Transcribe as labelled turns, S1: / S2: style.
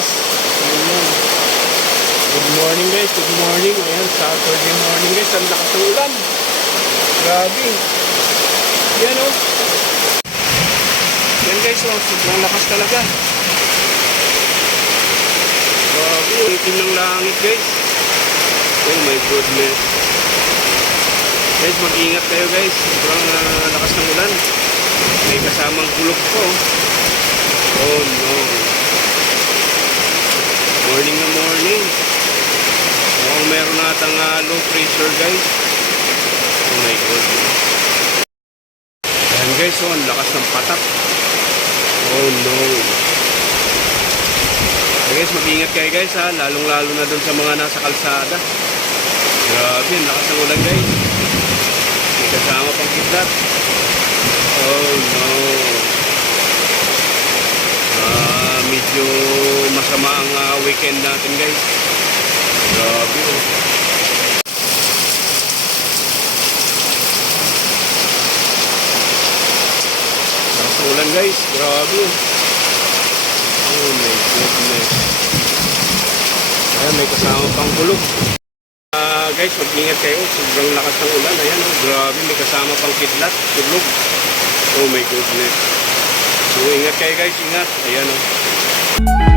S1: guys. Ayan. Good morning guys, good morning. Ayan, Saturday morning guys. Ang lakas ng ulan. Grabe. Yan oh. Yan guys, oh. Sobrang lakas talaga. Grabe, oh. itim ng langit guys. Oh my goodness. Guys, mag-ingat kayo guys. Sobrang ah, lakas ng ulan. May kasamang kulog po. Oh no. Morning na morning. Mukhang meron natang ah, low pressure guys. Oh my goodness. Ayan guys, oh, ang lakas ng patak. Oh no. Okay guys, mag-ingat kayo guys ha. Lalong lalo na dun sa mga nasa kalsada. Grabe, ang lakas ng ulan guys. May kasama pang kidlat. Oh no. Weekend natin guys. Grabe oh. Lakas ng ulan guys. Grabe oh. Oh my goodness. Ayan, may kasama pang kulog. Ah, guys, mag-ingat kayo. Sobrang lakas ng ulan. Ayan, oh, grabe. May kasama pang kidlat. Tulog. Oh my goodness. So, ingat kayo guys. Ingat. Ayan, oh.